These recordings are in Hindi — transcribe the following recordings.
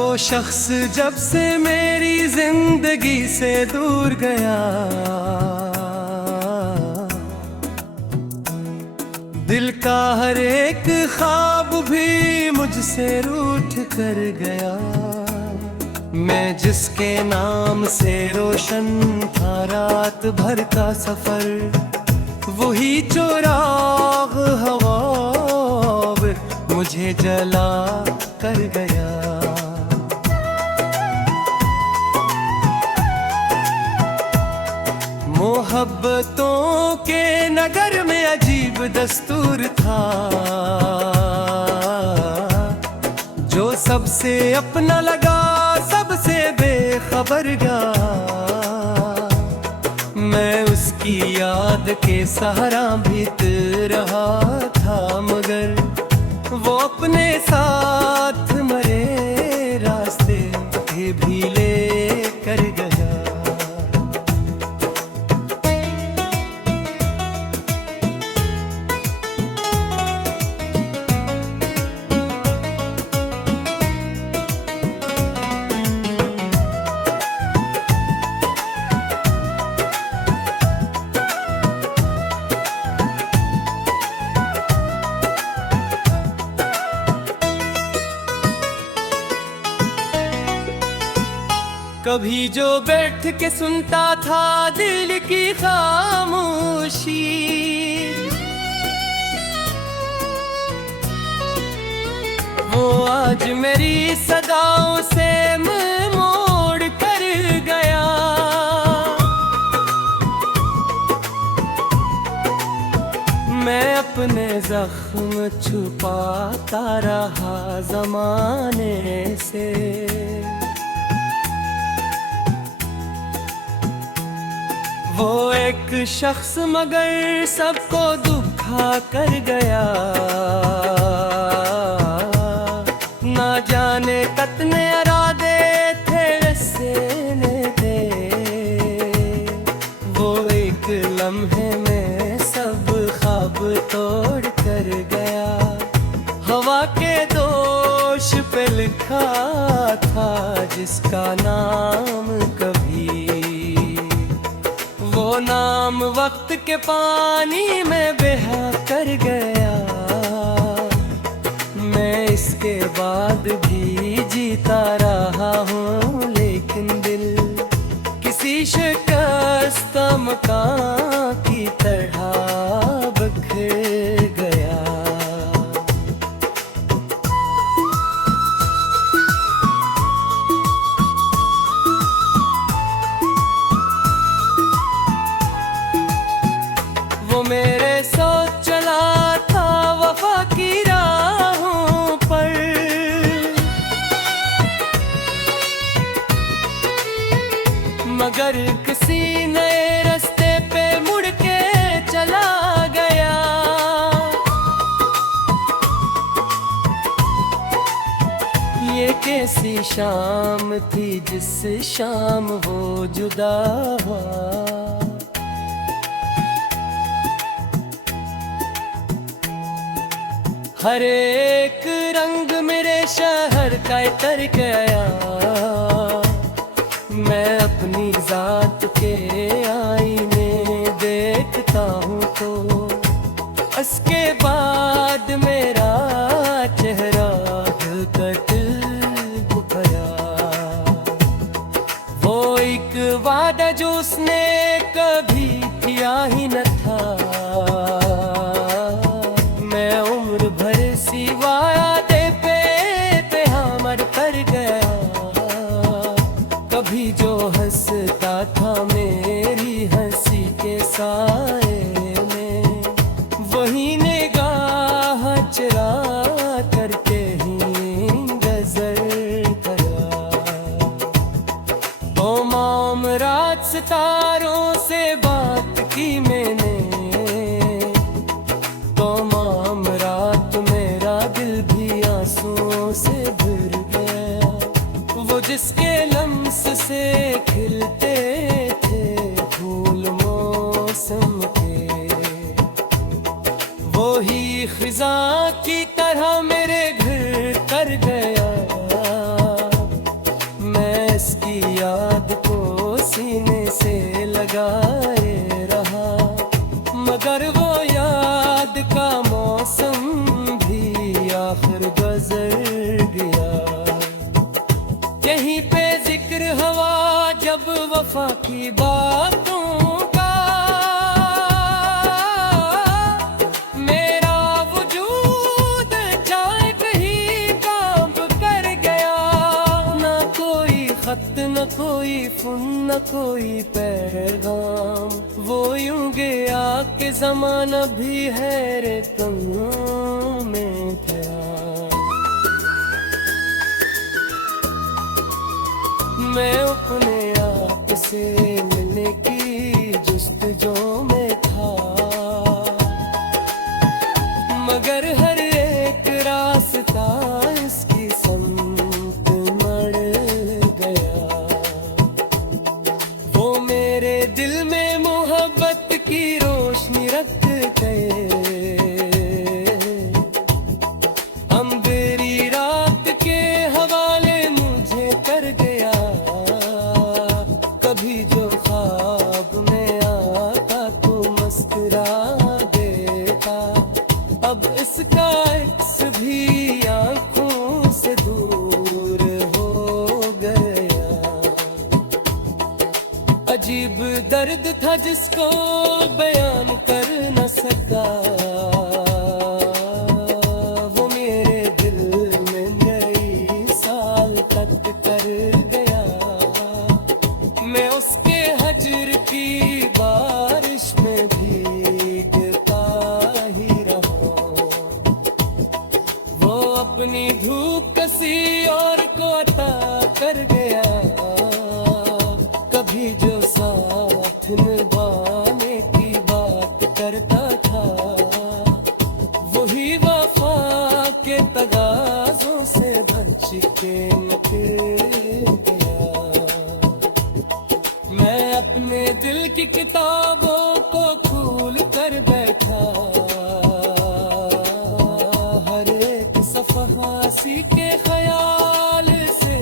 वो शख्स जब से मेरी जिंदगी से दूर गया, दिल का हर एक ख्वाब भी मुझसे रूठ कर गया। मैं जिसके नाम से रोशन था रात भर का सफर, वही चोराग हवा मुझे जला कर गया। मोहब्बतों के नगर में अजीब दस्तूर था, जो सबसे अपना लगा सबसे बेखबर गया। मैं उसकी याद के सहारा बीत रहा था, मगर वो अपने साथ मरे रास्ते भी ले कर गया। कभी जो बैठ के सुनता था दिल की खामोशी, वो आज मेरी सदाओं से मुंह मोड़ कर गया। मैं अपने जख्म छुपाता रहा जमाने से, वो एक शख्स मगर सबको दुखा कर गया। ना जाने कितने इरादे थे वैसे दे, वो एक लम्हे में सब ख्वाब तोड़ कर गया। हवा के दोष पे लिखा था जिसका नाम कभी, वो नाम वक्त के पानी में बहा कर गया। मैं इसके बाद भी जीता रहा हूँ, लेकिन दिल किसी शिकस्त मकान की तरह बिखर गया। वो मेरे सोच चला था वफा की राहों पर, मगर किसी नए रास्ते पे मुड़ के चला गया। ये कैसी शाम थी जिस शाम वो जुदा हुआ। हर एक रंग मेरे शहर का तर गया। मैं अपनी जात के आईने देखता हूँ तो उसके बाद मेरा चेहरा कट गया। वो एक वादा जो उसने कभी किया ही न था, कभी जो हंसता था मेरी हंसी के साए में, वही निगाह चरा करके ही गजर करा। तो मामरात सितारों से बात की मैंने, तो मामरात मेरा दिल भी आंसुओं से भर गया। वो जिसके लम्स से खिलते थे फूल मौसम के, वो ही खिज़ां की तरह मेरे घर कर गया। वफा की बातों का। मेरा वजूद चाहे कहीं कांप कर गया, ना कोई खत न कोई फोन न कोई पैगाम, वो यूं गया कि ज़माना भी हैरतों में गया। मैं अपने आप से मिलने की जुस्तजू में था, मगर हर एक रास्ता इसकी समत मड़ गया। वो मेरे दिल में मोहब्बत की रोशनी रख गए, अंधेरी रात के हवाले मुझे कर गया। कभी जो ख्वाब में आता तो मुस्कुरा देता, अब इसका अक्स भी आंखों से दूर हो गया। अजीब दर्द था जिसको बयान कर न सका, वो मेरे दिल में कई साल तक कर गया। मैं उसके हजर की बारिश में भीगता ही रहा, वो अपनी धूप किसी और को अता कर गया। कभी जो साथ निभाने की बात करता था, वही वफा के तगाजों से बच के निकल गया। मैं अपने दिल की किताबों को खोल कर बैठा, हर एक सफ़हा सी के ख्याल से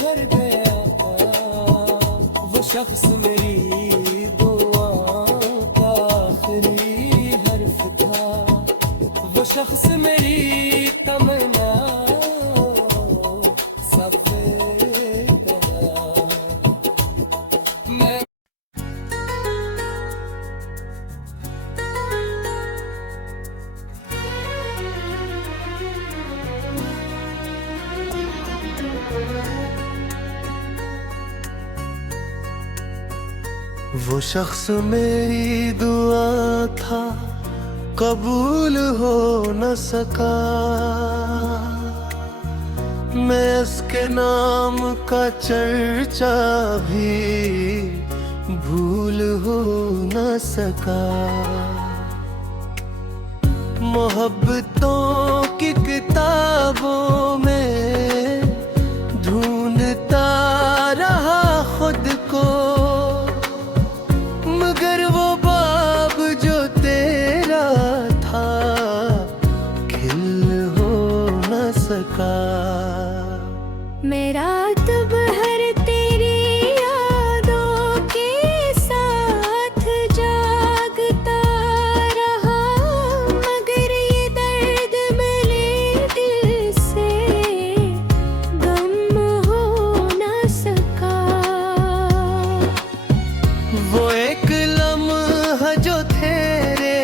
भर गया। वो शख्स मेरी दुआओं का आखिरी हर्फ था, वो शख्स मेरी तमन्ना सफ़े गया। मैं वो शख्स मेरी दुआ था, कबूल हो न सका। मैं उसके नाम का चर्चा भी भूल हो न सका। मोहब्बतों की किताबों में ढूंढता रहा खुद को, मगर वो बाब जो तेरा था खिल हो न सका। मेरा तब हर तेरी यादों के साथ जागता रहा, मगर ये दर्द मेरे दिल से गम हो न सका। वो एक लम्हा जो तेरे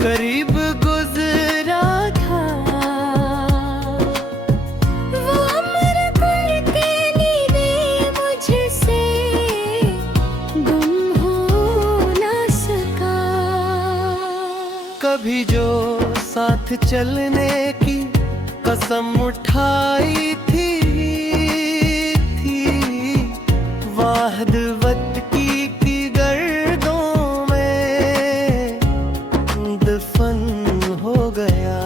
करीब गुजरा था, वो अमर पल के लिए मुझसे गुम हो न सका। कभी जो साथ चलने की कसम उठाई थी वाहदवत की गर्दों में दफन हो गया।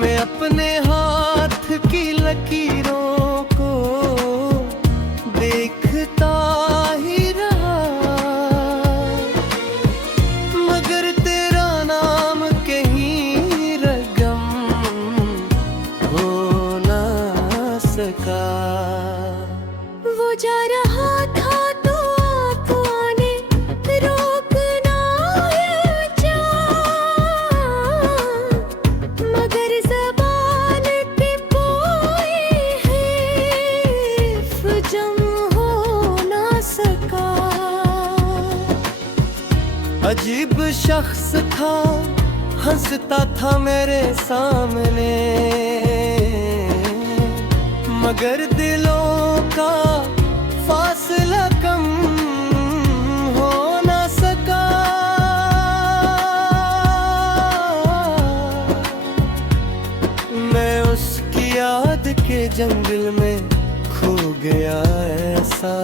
मैं अपने हाथ की लकीरों को देखता ही रहा, मगर तेरा नाम कहीं रगम हो न सका। वो जा रहा था तो आप आने रोकना है चाह, मगर ज़बान पे पोए हैं अजीब शख्स था, हंसता था मेरे सामने, मगर दिलों का फासला कम हो ना सका। मैं उसकी याद के जंगल में खो गया ऐसा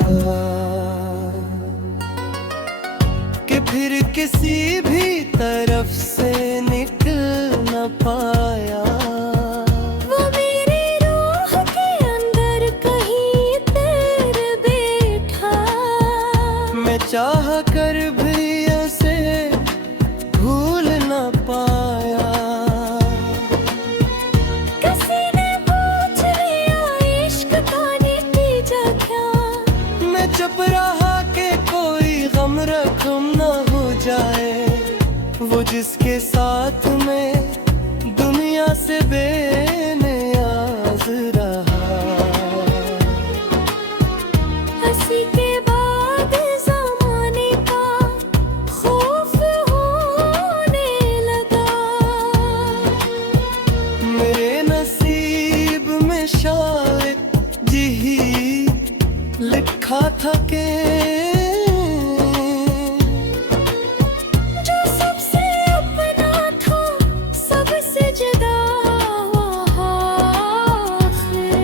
कि फिर किसी भी तरफ से निकल न पाया। वो मेरी रूह के अंदर कहीं तैर बैठा, मैं चाह कर भी उसे भूल न पाया। किसी ने पूछ लिया इश्क का नतीजा क्या, मैं चुप रहा कि कोई गम रकम न हो जाए। वो जिसके साथ में दुनिया से बेनियाज रहा, हंसी के बाद ज़माने का खौफ होने लगा। मेरे नसीब में शायद यही लिखा था कि जो सबसे अपना था सबसे जुदा आखिर।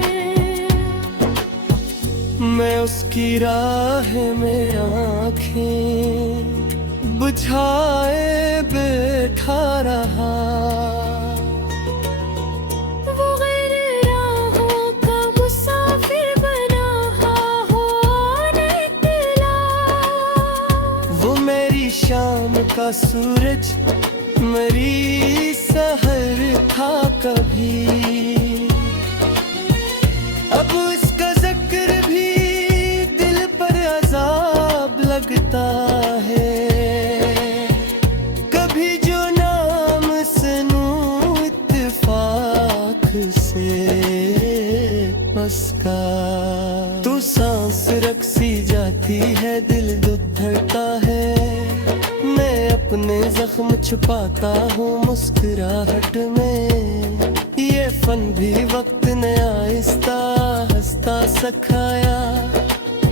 मैं उसकी राह में आँखें बुझाए बैठा रहा। वो गैर राहों का मुसाफिर बना हो निकला। वो मेरी शाम का सूरज, मेरी सहर था कभी। अब उसका जिक्र भी दिल पर अजाब लगता है। कभी जो नाम सुनूं इत्तेफाक से उसका, तू सांस रखसी जाती है, दिल धड़कता है। मैं अपने जख्म छुपाता हूँ मुस्कुराहट में। ये फन भी वक्त ने आहिस्ता हंसता सिखाया।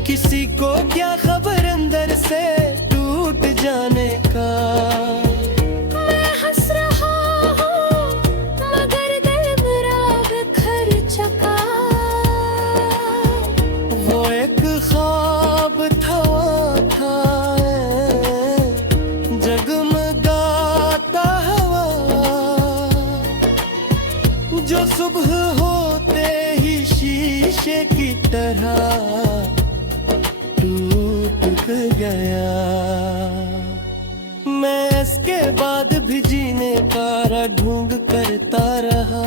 किसी को क्या खबर अंदर से टूट जाने का। मैं हंस रहा हूँ मगर दिल मेरा बिखर चुका। वो एक ख्वाब था जगमगाता हवा, जो सुबह होते ही शीशे की तरह टूट गया। मैं इसके बाद भी जीने का राह ढूंढ करता रहा,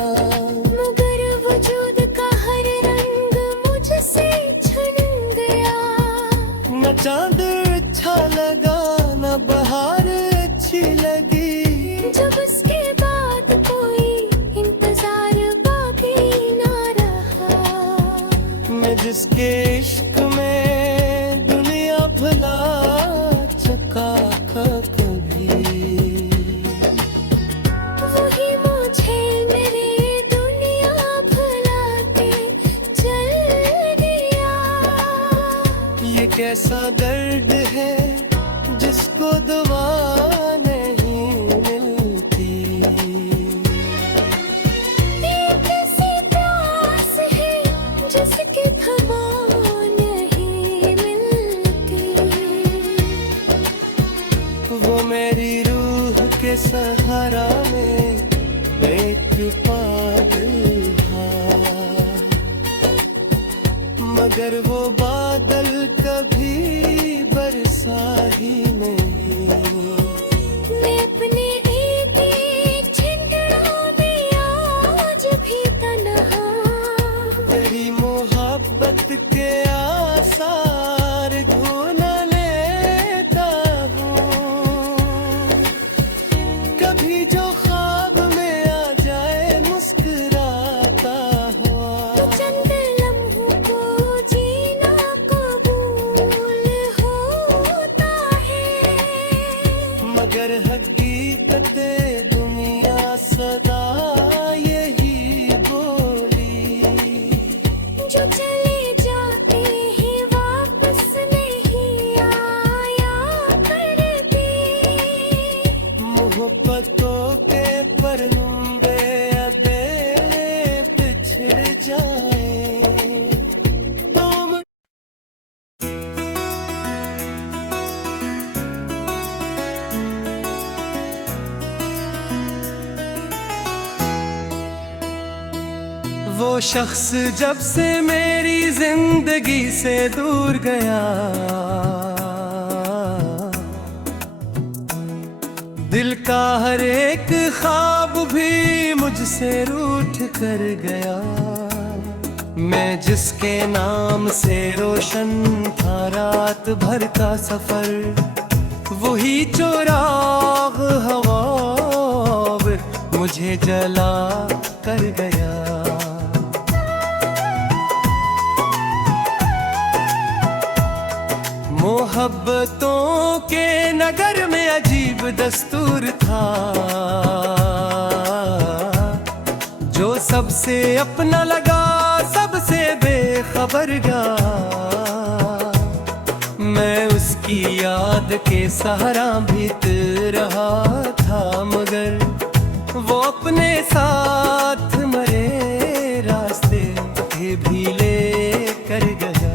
मगर वजूद का हर रंग मुझसे छन गया। न चांद अच्छा लगा न बहार अच्छी लगी। जब उसके बाद कोई इंतजार बाकी ना रहा। मैं जिसके इश्क में दुनिया भुला चुका था कभी, वही मुझे मेरी दुनिया भुला के चल गया। ये कैसा दर्द है जिसको दवा नहीं मिलती। ये कैसी प्यास है जिसकी थमा नहीं मिलती। वो मेरी रूह के सहारा में एक पागल था, मगर वो बादल कभी बरसा ही नहीं। मैं अपने एक छिंदड़ा में आज भी तन्हा। तेरी मोहब्बत के आसार ढूंढ लेता हूँ। कभी जो ख्वाब में आ जाए मुस्कुराता हुआ। तो चंद लम्हों को जीना कबूल होता है। शख्स जब से मेरी जिंदगी से दूर गया, दिल का हर एक ख्वाब भी मुझसे रूठ कर गया। मैं जिसके नाम से रोशन था रात भर का सफर, वही चौराग हवा मुझे जला कर गया। मोहब्बतों के नगर में अजीब दस्तूर था, जो सबसे अपना लगा सबसे बेखबर गया। मैं उसकी याद के सहारा बीत रहा था, मगर वो अपने साथ मरे रास्ते भी ले कर गया।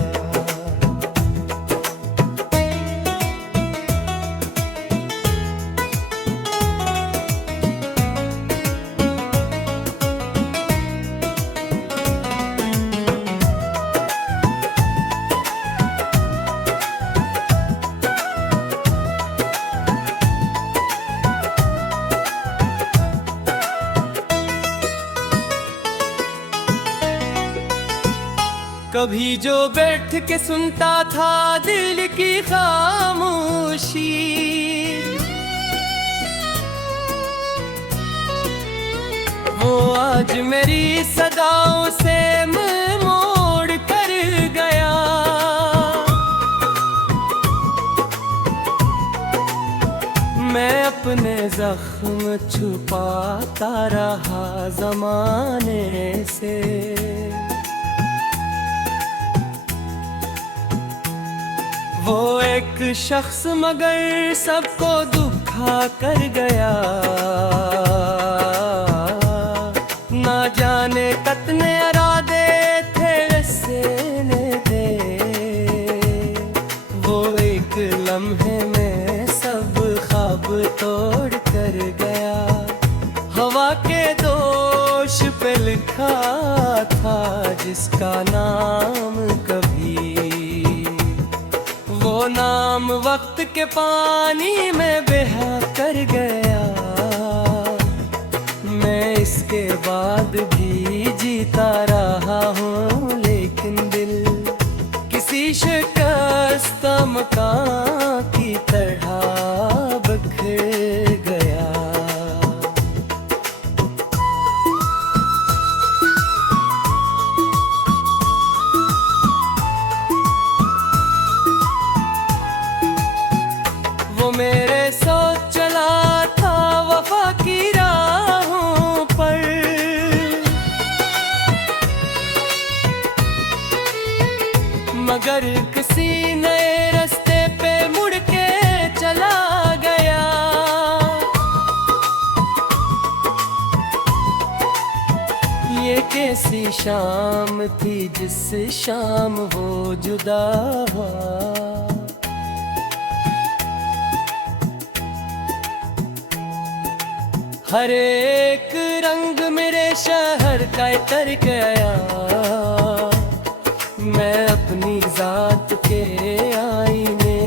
कभी जो बैठ के सुनता था दिल की खामोशी, वो आज मेरी सदाओं से मुंह मोड़ कर गया। मैं अपने जख्म छुपाता रहा जमाने से, वो एक शख्स मगर सबको दुखा कर गया। ना जाने कितने इरादे थे वैसे दे, वो एक लम्हे में सब ख्वाब तोड़ कर गया। हवा के दोष पे लिखा था जिसका नाम कभी, वो नाम वक्त के पानी में बहा कर गया। मैं इसके बाद भी जीता रहा हूँ, लेकिन दिल किसी शिकस्त मकान की तरह बिखर गया। वो मेरे सोच चला था वफा की राहों पर, मगर किसी नए रास्ते पे मुड़ के चला गया। ये कैसी शाम थी जिस शाम वो जुदा हुआ। हर एक रंग मेरे शहर का तर गया। मैं अपनी जात के आईने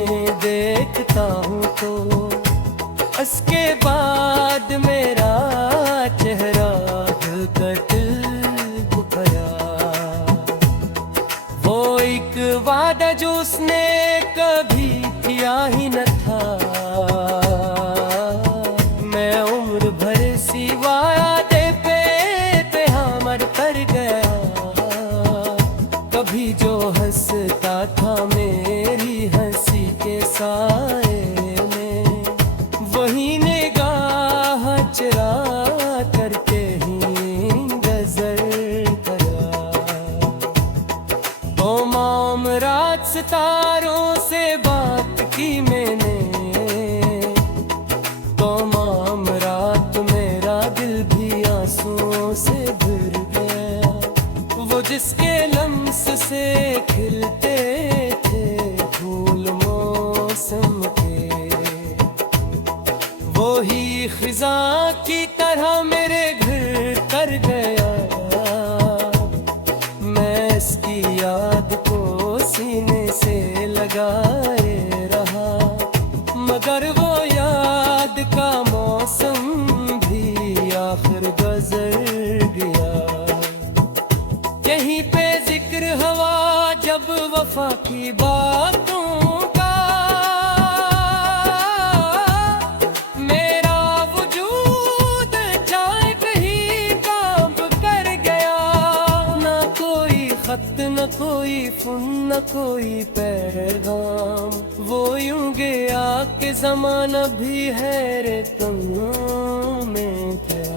देखता हूँ तो उसके बाद मेरा चेहरा कट गया। वो एक वादा जो उसने कभी किया ही न था, मैं उम्र भर वादे पे हमर कर गया। कभी जो हंसता था मेरी हंसी के साए में, वही निगाह चरा करके ही गजर करा। ओ माम रात सितारों से बात की मैंने, तो माम रात मेरा दिल भी आंसुओं से भर गया। वो जिसके लम्स से खिलते थे फूल मौसम के, वो ही खिजा की तरह मेरे घर कर गया। याद को सीने से लगाए रहा, मगर वो याद का मौसम भी आखिर गुजर गया। यहीं पे जिक्र हवा जब वफा की बातों का, मेरा वजूद चाहे कहीं कांप कर गया। ना कोई खत न कोई फोन न कोई पैगाम, वो यूं गया कि जमाना भी हैरतों में गया।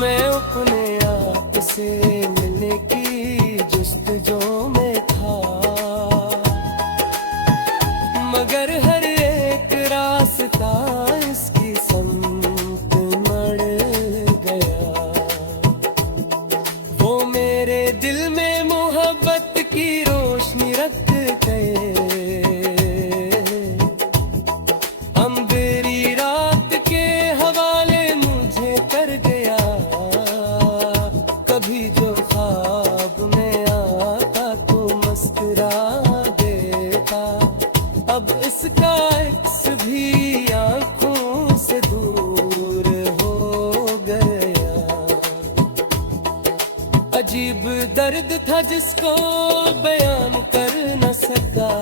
मैं अपने आप से मिलने की जुस्तजू में था, मगर हर एक रास्ता इसकी समत मड़ गया। वो मेरे दिल में मोहब्बत की रोशनी रख गए, अंधेरी रात के हवाले मुझे कर गया। कभी जो ख्वाब में आता तो मुस्कुरा देता, अब इसका अक्स भी आंखों से दूर हो गया। अजीब दर्द था जिसको बयान कर न सका,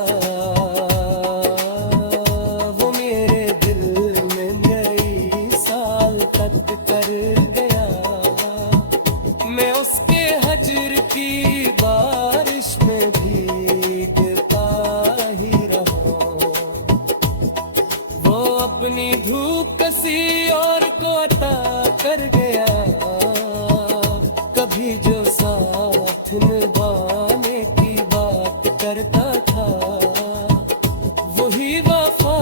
वो मेरे दिल में कई साल तक कर गया। मैं उसके हजर की बारिश में भीगता ही रहा। वो अपनी धूप किसी और को अता कर गया। कभी जो साथ निभाने की बात करता था, वही वफा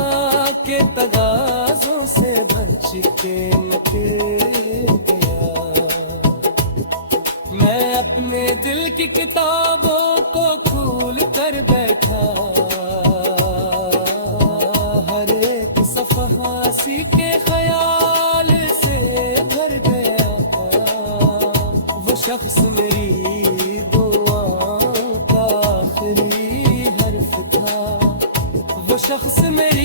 के तगाजों से बच के निकल गया। मैं अपने दिल की किताबों को खोल कर बैठा, हर एक सफ़हा हंसी के ख्याल से भर गया। वो शख्स मेरी दुआओं का आखिरी हर्फ था, वो शख्स मेरी